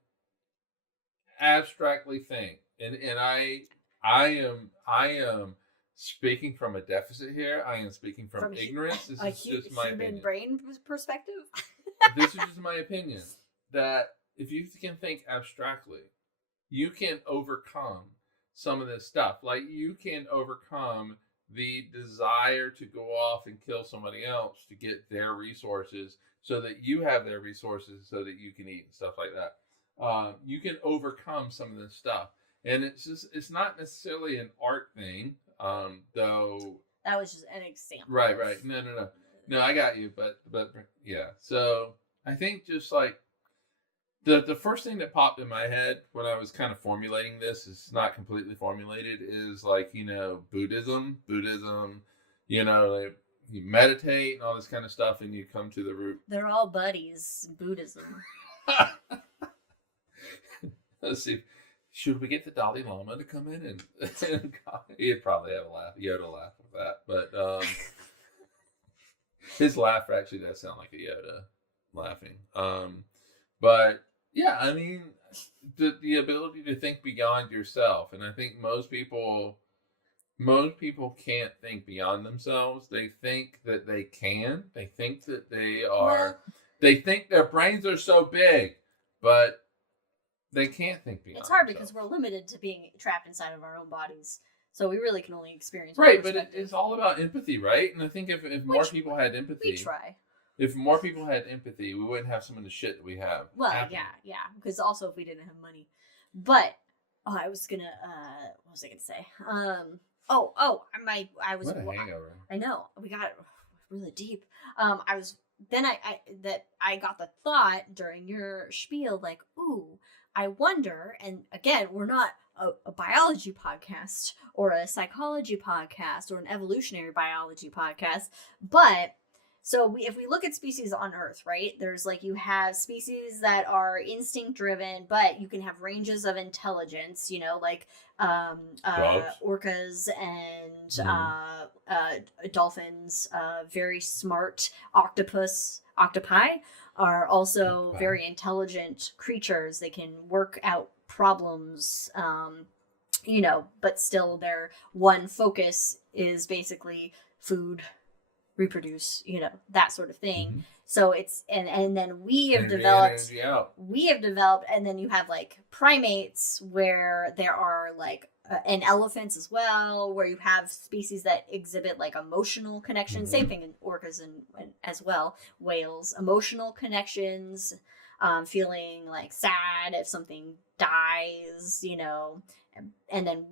abstractly think, and I am speaking from a deficit here. I am speaking from ignorance. This is just my opinion. Human brain perspective. This is just my opinion. That if you can think abstractly, you can overcome some of this stuff. Like, you can overcome the desire to go off and kill somebody else to get their resources, so that you have their resources, so that you can eat and stuff like that. You can overcome some of this stuff, and it's not necessarily an art thing. Though that was just an example. Right. No. No, I got you, but yeah. So I think just like the first thing that popped in my head when I was kind of formulating this is not completely formulated is like, Buddhism, like you meditate and all this kind of stuff and you come to the root. They're all buddies, Buddhism. Let's see. Should we get the Dalai Lama to come in and he'd probably have a laugh. Yoda laugh with that. But his laugh actually does sound like a Yoda laughing. But yeah, I mean, the ability to think beyond yourself. And I think most people can't think beyond themselves. They think that they can. They think that they are. They think their brains are so big, but they can't think beyond. It's hard themselves. because we're limited to being trapped inside of our own bodies. So we really can only experience right, but it's all about empathy, right? And I think if more people had empathy, we try. If more people had empathy, we wouldn't have some of the shit that we have. Well, yeah, because also if we didn't have money, but I was gonna, what was I gonna say? I was. What a hangover! I know we got really deep. I got the thought during your spiel, like, ooh, I wonder, and again, we're not a biology podcast or a psychology podcast or an evolutionary biology podcast, but so if we look at species on Earth, right, there's like you have species that are instinct driven, but you can have ranges of intelligence, like orcas and dolphins, very smart octopi are also very intelligent creatures. They can work out problems, but still their one focus is basically food, reproduce, that sort of thing. Mm-hmm. So it's and then we have developed, and then you have like primates where there are like and elephants as well, where you have species that exhibit like emotional connections. Mm-hmm. Same thing in orcas and as well, whales, emotional connections, feeling like sad if something dies, and then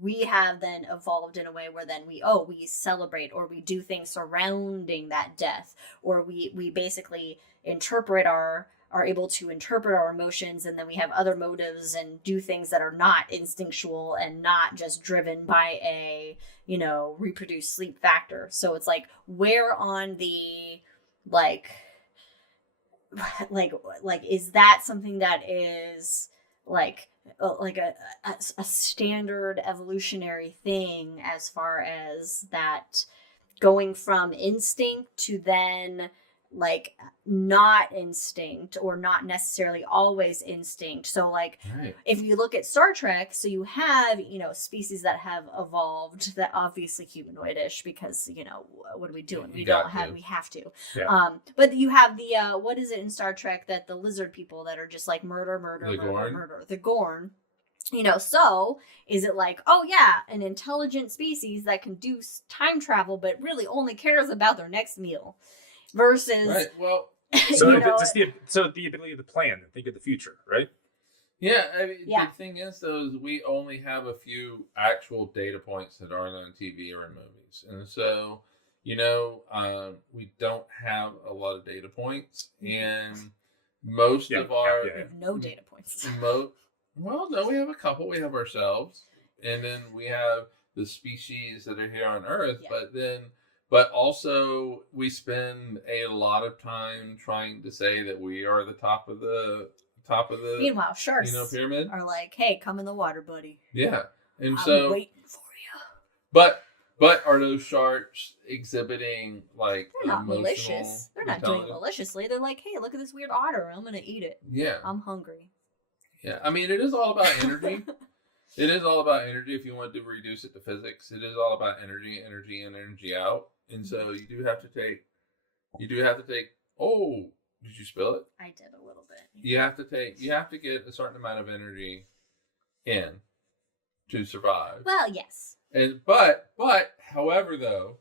we have then evolved in a way where then we celebrate, or we do things surrounding that death, or we basically are able to interpret our emotions, and then we have other motives and do things that are not instinctual and not just driven by a reproduce sleep factor. So it's like, where on the like is that something that is like a standard evolutionary thing, as far as that going from instinct to then like not instinct, or not necessarily always instinct. So like, right. If you look at Star Trek, so you have, species that have evolved that obviously humanoidish, because, what are we doing? We have to. Yeah. But you have the, what is it in Star Trek that the lizard people that are just like murder. The Gorn. So is it like, oh yeah, an intelligent species that can do time travel, but really only cares about their next meal? Versus, right. Well, so the ability to plan and think of the future, right? Yeah, I mean, the thing is, though, is we only have a few actual data points that aren't on TV or in movies, and so we don't have a lot of data points, and most of our we have no data points. Well, no, we have a couple. We have ourselves, and then we have the species that are here on Earth, But also, we spend a lot of time trying to say that we are the top of the. Meanwhile, sharks pyramid are like, "Hey, come in the water, buddy." Yeah, and I'm waiting for you. But are those sharks exhibiting like? They're not malicious. They're not doing it maliciously. They're like, "Hey, look at this weird otter. I'm gonna eat it. Yeah, I'm hungry." Yeah, I mean, it is all about energy. It is all about energy. If you want to reduce it to physics, it is all about energy in, energy out. And so you do have to take. Oh, did you spill it? I did a little bit. You have to get a certain amount of energy in to survive. Well, yes. But however, though,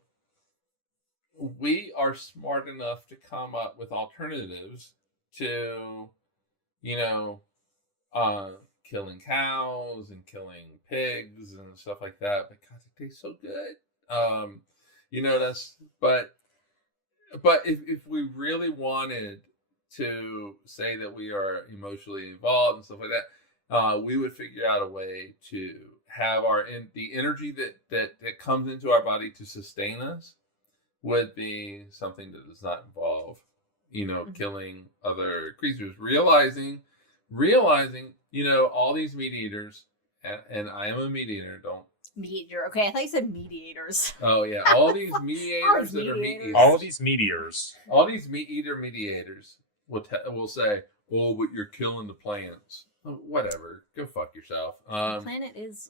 we are smart enough to come up with alternatives to, killing cows and killing pigs and stuff like that, because it tastes so good. But if we really wanted to say that we are emotionally involved and stuff like that, we would figure out a way to have the energy that comes into our body to sustain us would be something that does not involve, killing other creatures. Realizing, all these meat eaters, and I am a meat eater. Don't. Meat eater. Okay, I thought you said mediators. Oh yeah, all these mediators that are meat eaters. All of these meteors. All these meat eater mediators will say, "Oh, but you're killing the plants." Oh, whatever, go fuck yourself. The planet is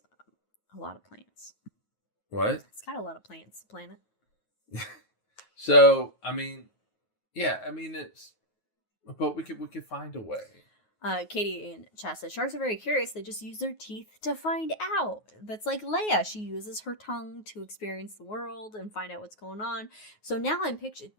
a lot of plants. What? It's got a lot of plants. The planet. So it's, but we could find a way. Katie in chat says sharks are very curious. They just use their teeth to find out. That's like Leia. She uses her tongue to experience the world and find out what's going on. So now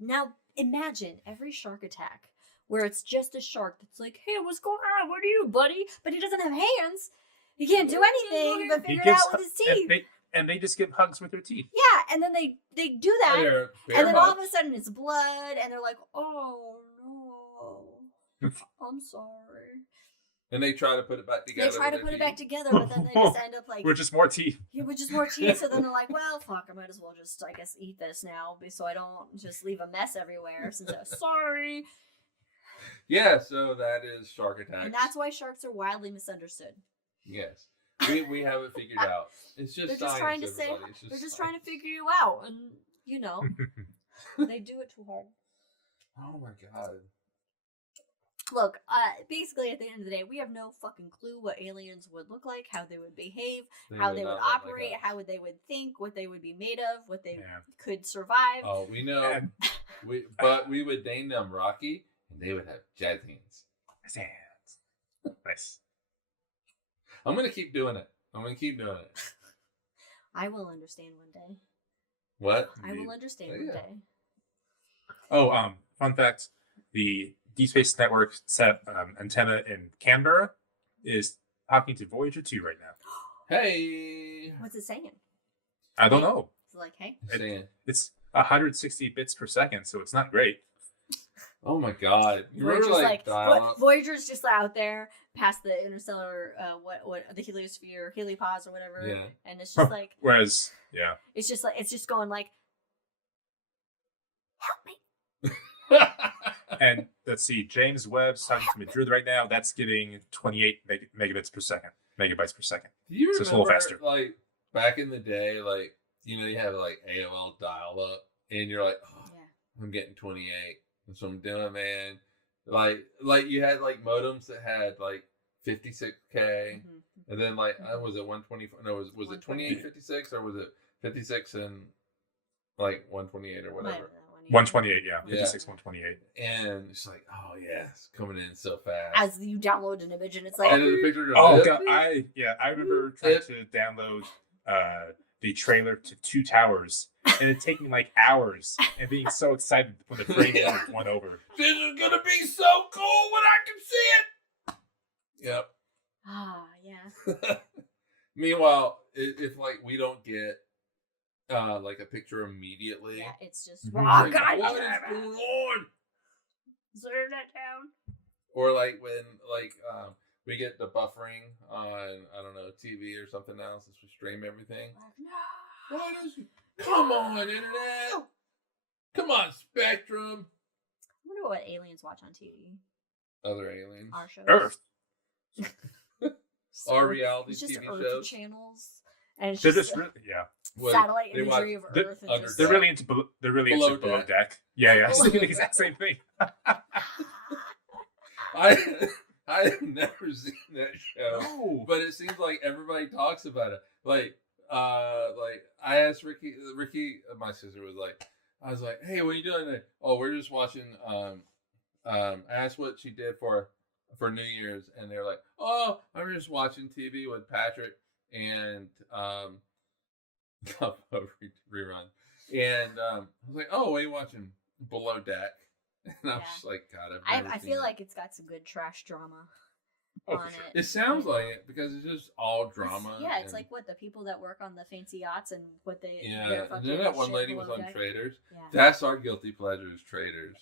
now imagine every shark attack where it's just a shark that's like, "Hey, what's going on? What are you, buddy?" But he doesn't have hands. He can't do anything but figure it out with his teeth. And they just give hugs with their teeth. Yeah, and then they do that, and then all of a sudden it's blood, and they're like, "Oh no, I'm sorry." And they try to put it back together. They try to put it back together, but then they just end up like, we're just more teeth. Yeah, with just more teeth. So then they're like, "Well, fuck, I might as well just, I guess, eat this now, so I don't just leave a mess everywhere." Since I'm sorry. Yeah, so that is shark attacks, and that's why sharks are wildly misunderstood. Yes. We have it figured out. It's just they're just trying to say they're just trying to figure you out, and they do it too hard. Oh my god! Look, basically at the end of the day, we have no fucking clue what aliens would look like, how they would behave, how they would operate, how they would think, what they would be made of, what they could survive. Oh, we know. But we would name them Rocky, and they would have jazz hands. Nice. I'm going to keep doing it. I will understand one day. What? I will understand one day. Oh, fun fact. The Deep Space Network set antenna in Canberra is talking to Voyager 2 right now. Hey! What's it saying? I don't know. It's like, hey? It's 160 bits per second, so it's not great. Oh my god! You Voyager's remember Voyager's just out there past the interstellar, what the heliosphere, heliopause or whatever, and it's just like. Whereas, it's just going like, help me. And let's see, James Webb's talking to Madrid right now. That's getting 28 megabytes per second. Do you remember, so it's a little faster. Like back in the day, like you have like AOL dial-up, and you're like, oh, I'm getting 28. That's what I'm doing, man. Like you had like modems that had like 56K, and then like was it 124? No, was it 2856 or was it 56 and like 128 or whatever? 128, 56, 128. And it's like, oh yeah, it's coming in so fast. As you download an image, and it's like, and then the picture goes, oh god, I remember trying to download the trailer to Two Towers, and it taking like hours, and being so excited when the frame went over. This is gonna be so cool when I can see it. Yep. Ah, yeah. Meanwhile, if like we don't get like a picture immediately, it's just what is going on? Slow that down. Or like when we get the buffering on TV or something else as we stream everything. No. Come on, internet. Come on, Spectrum. I wonder what aliens watch on TV. Other aliens. Our shows. Earth. Our reality it's just TV Earth shows. Channels. And it's they're just They satellite imagery of Earth. And they're really into below deck. Yeah. It's the exact same thing. I've never seen that show, no. But it seems like everybody talks about it. Like I asked Ricky, my sister I was like, hey, what are you doing today? Oh, we're just watching. I asked what she did for New Year's, and they're like, oh, I'm just watching TV with Patrick and rerun. And I was like, oh, what are you watching? Below Deck. And I'm just like, God, I feel like it's got some good trash drama. Oh, on for sure. it. It sounds like it because it's just all drama. Yeah, it's and- like what the people that work on the fancy yachts and what they. Yeah, their and fucking then that one shit lady was below on deck. Traders. Yeah. That's our guilty pleasures, Traders.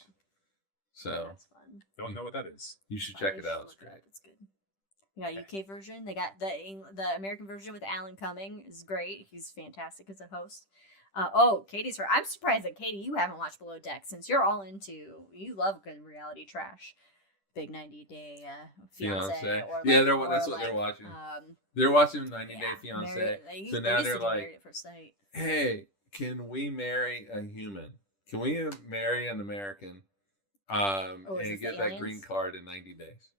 So That's fun. Don't know what that is. you should check it out. It's Look great. up, it's good. They got UK version. They got the American version with Alan Cumming is great. He's fantastic as a host. Katie's her. I'm surprised that Katie, you haven't watched Below Deck since you love good reality trash. Big 90-day fiance. Or that's what they're watching. They're watching 90 Day Fiance. So now they're like, Married at First Sight. hey, can we marry a human? Can we marry an American and it get the that aliens? green card in 90 days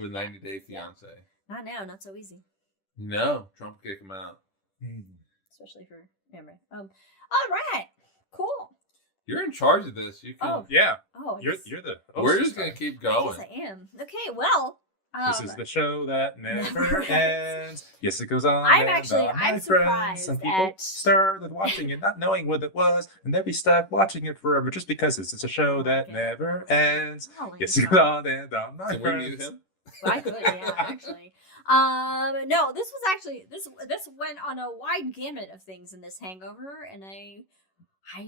with 90 Day Fiance? Not now, not so easy. No, Trump will kick him out. Especially for Amber. All right, cool. You're in charge of this. You can. Yeah. Oh, You're the. We're host just gonna this keep I going. guess I am. Okay, well. This is the show that never ends. Yes, it goes on. I'm and on, my friends. surprised Some people at- stir with watching it, not knowing what it was, and they'll be stuck watching it forever just because it's a show that Okay. never ends. Oh, Yes, it goes on and on, my Can we mute friends. him? Well, I could, yeah, actually. No, this was actually this went on a wide gamut of things in this hangover, and I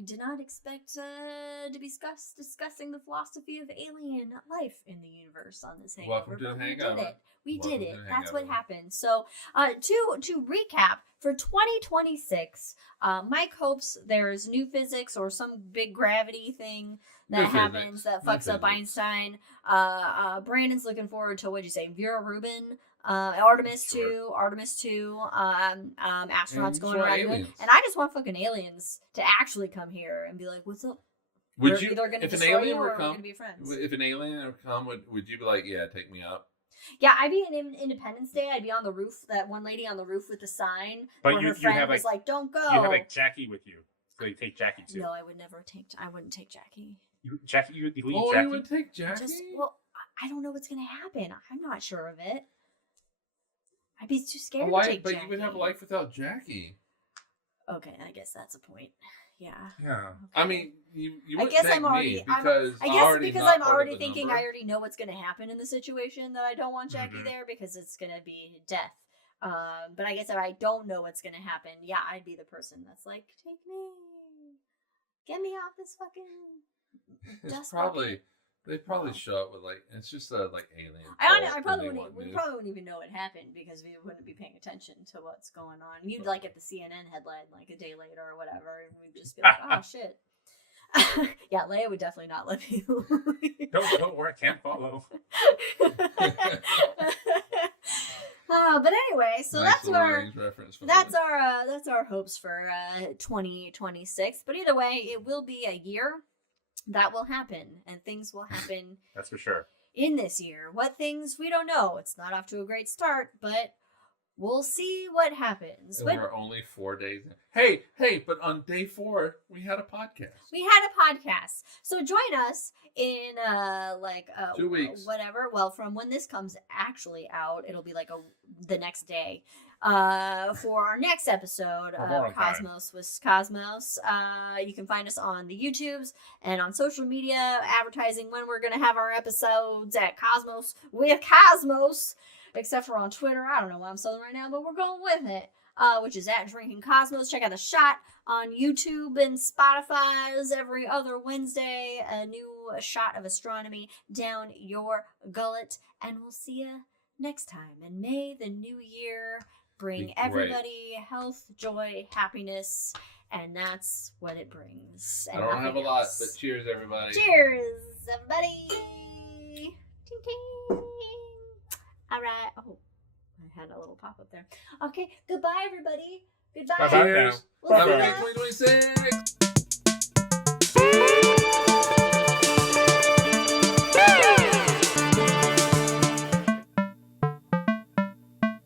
did not expect to be discussing the philosophy of alien life in the universe on this hangover. Welcome to but the we hangover. did it. We Welcome did to it. the That's what hangover. happened. So, to recap, for 2026, Mike hopes there's new physics or some big gravity thing that New happens physics. that New fucks up physics. Einstein. Brandon's looking forward to, what'd you say, Vera Rubin, Artemis Sure. 2, astronauts And going so around doing. aliens. And I just want fucking aliens to actually come here and be like, "What's up? Would We're you, either gonna if an destroy alien you or would we're come, gonna be friends." if an alien would come, would you be like, yeah, take me up? Yeah, I'd be in Independence Day. I'd be on the roof. That one lady on the roof with the sign. But where you her friend have, was like, "Don't go." You have like Jackie with you, so you take Jackie too. No, I would never take. I wouldn't take Jackie. You leave Jackie. You would take Jackie? I don't know what's gonna happen. I'm not sure of it. I'd be too scared A to life, take but Jackie. you would have a life without Jackie. Okay, I guess that's a point. Yeah. Yeah. I mean, you I wouldn't guess take I'm already. me because I guess already because not I'm part of already the thinking number. I already know what's going to happen in the situation that I don't want Jackie Mhm. there because it's going to be death. But I guess if I don't know what's going to happen, yeah, I'd be the person that's like, take me, get me off this fucking It's dust probably bucket. they probably show up with like it's just a like alien. I cult probably and they wouldn't. want We news. probably wouldn't even know what happened because we wouldn't be paying attention to what's going on. You'd like get the CNN headline like a day later or whatever, and we'd just be like, "Oh shit." Yeah, Leia would definitely not let me. Don't worry, I can't follow. But anyway, so Nice that's little our Rings reference for that's that. our hopes for 2026. But either way, it will be a year that will happen, and things will happen That's for sure. in this year. What things, we don't know. It's not off to a great start, but we'll see what happens. And But we're only 4 days in. Hey, but on day 4 we had a podcast. we had a podcast, so join us in 2 weeks. whatever. Well, from when this comes actually out, it'll be like the next day. For our next episode We're more of on time. Cosmos with Cosmos. You can find us on the YouTubes and on social media, advertising when we're gonna have our episodes at Cosmos with Cosmos. Except for on Twitter. I don't know why I'm southern right now, but we're going with it. Which is at Drinking Cosmos. Check out The Shot on YouTube and Spotify's every other Wednesday. A new shot of astronomy down your gullet. And we'll see you next time. And may the new year bring Be great. everybody health, joy, happiness. And that's what it brings. I And don't have a nothing lot, else. but cheers, everybody. Cheers, everybody. Ting ting. All right. Oh, I had a little pop up there. Okay. Goodbye, everybody. Goodbye. Bye-bye now. Cheers. We'll Have see a ya. good 2026.